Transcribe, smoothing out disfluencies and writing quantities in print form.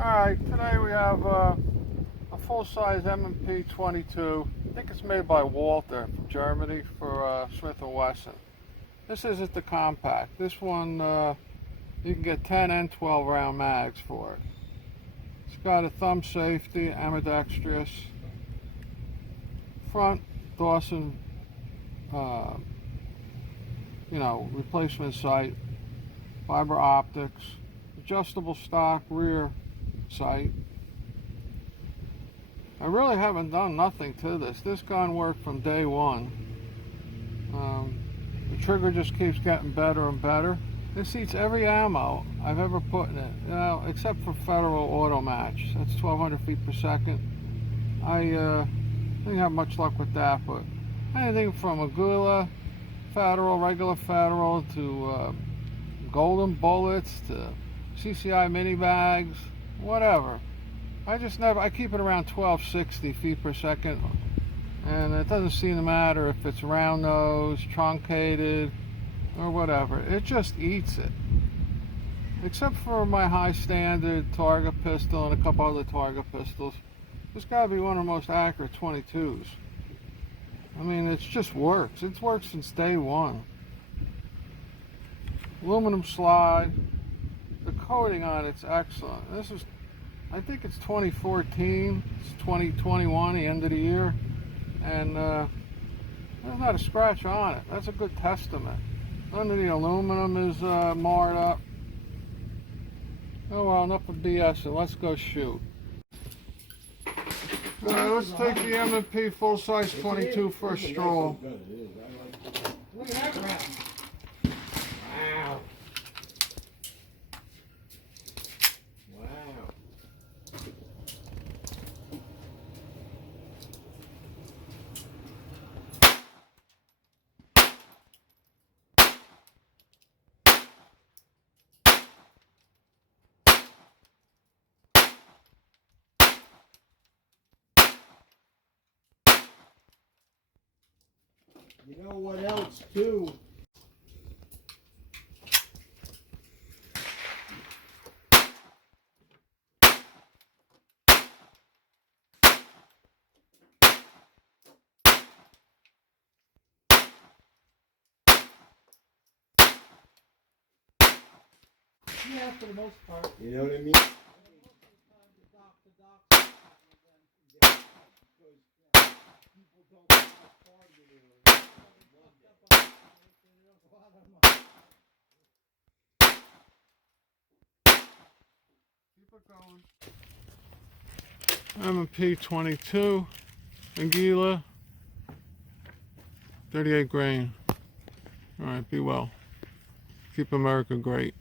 Alright, today we have a full-size M&P 22. I think it's made by Walter from Germany for Smith & Wesson. This isn't the compact. This one, you can get 10 and 12 round mags for it. It's got a thumb safety, ambidextrous, front Dawson, replacement sight, fiber optics, adjustable stock rear sight. I really haven't done nothing to this. This gun worked from day one. The trigger just keeps getting better and better. This eats every ammo I've ever put in it, except for Federal Auto Match. That's 1200 feet per second. I didn't have much luck with that, but anything from Aguila, Federal, regular Federal, to golden bullets, to CCI mini bags, whatever. I keep it around 1260 feet per second, and it doesn't seem to matter if it's round nose, truncated, or whatever. It just eats it. Except for my high standard target pistol and a couple other target pistols. This got to be one of the most accurate 22s. I mean, it just works. It's worked since day one. Aluminum slide. The coating on it's excellent. I think it's 2014. It's 2021, the end of the year. And there's not a scratch on it. That's a good testament. None of the aluminum is marred up. Oh well, enough of BS, and let's go shoot. Let's take the M&P full-size 22 for a stroll. Look at that round. Wow. Wow. You know what else too? Yeah, for the most part. You know what I mean? Keep it going. M&P 22, Aguila, 38 grain. All right, be well. Keep America great.